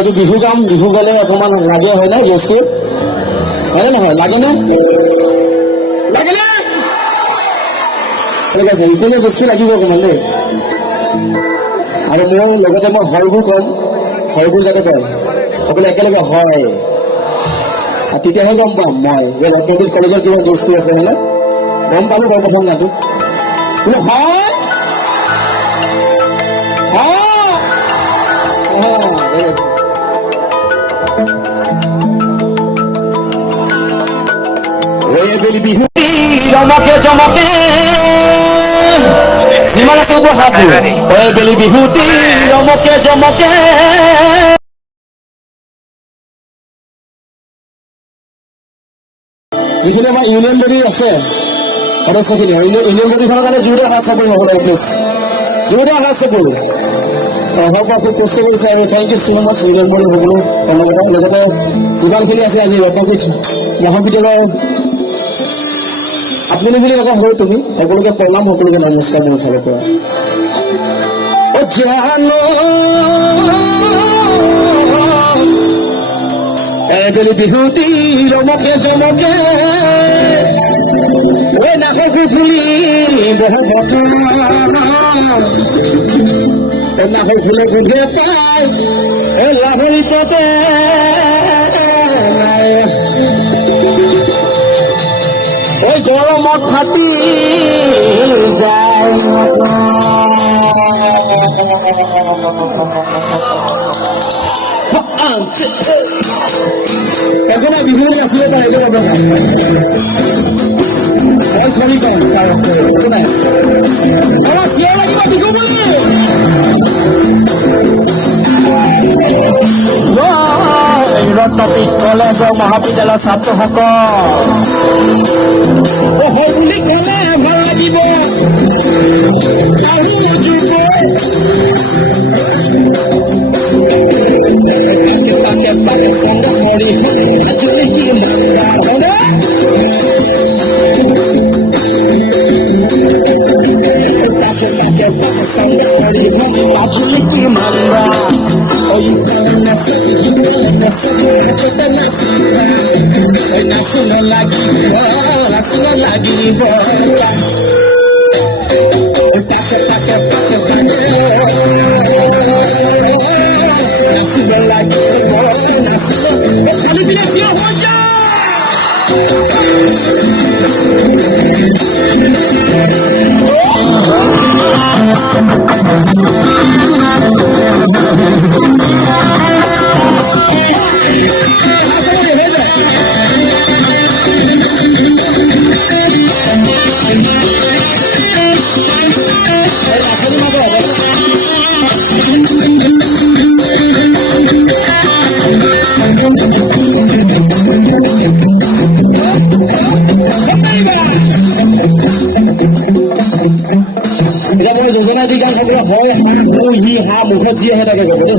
সেইটো বিহু গাম, বিহু গালে অকণমান লাগে হয় নাই বস্তু, হয়নে নহয়? লাগেনে? লাগেনে? ঠিক আছে, ইপিনে বস্তু লাগিব অকণমান দেই। আৰু মোৰ লগতে মই হয়বোৰ ক'ম, হয়বোৰ যাতে কয় সকলোৱে একেলগে হয়, আৰু তেতিয়াহে গম পাম মই যে ৰত্নবিদ কলেজৰ কিমান বস্তু আছে হয়নে? গম পালোঁ বাৰু প্ৰথম গানটো বোলে হয় বেলি বিহু ৰমকে জমকে যিমান আছে হাত বেলি বিহুতি ৰমকে জমকে যিখিনি আমাৰ ইউনিয়ন বডি আছে সদস্যখিনি ইউনিয়ন বডিখনৰ কাৰণে জোৰদাৰ হাত চাপৰি হ'ব লাগে প্লিজ, জোৰদাৰ হাত চাপৰি। অহাৰ পৰা খুব কষ্ট কৰিছে আৰু thank you so' much union body সকলো লগতে যিমানখিনি আছে আজি ৰত্নবিদ মহাবিদ্যালয়ৰ আপুনি বুলি নকওঁ হয় তুমি সকলোকে প্ৰণাম, সকলোকে নমস্কাৰ মোৰ ফালৰ পৰা। বেলি বিহুতি ৰমকে জমকে নাকৰ ফুলি বহু নাকৰ ফুলে গুধে পায় লাভৰিততে গৰমত ফাটি যায় এখন বিহু নাচিব পাৰে চৰি কম একো নাই আমাৰ চিঞৰ লাগিব বিহু বুলি। ৰত্নবিদ কলেজৰ মহাবিদ্যালয়ৰ ছাত্ৰসকল হয় বুলি ক'লে ভাল লাগিব নাচিব লাগিব নাচিব এতিয়া মই যোজনা দি গান হয় হা মুখত যি আহে তাকে ক'ব দেই।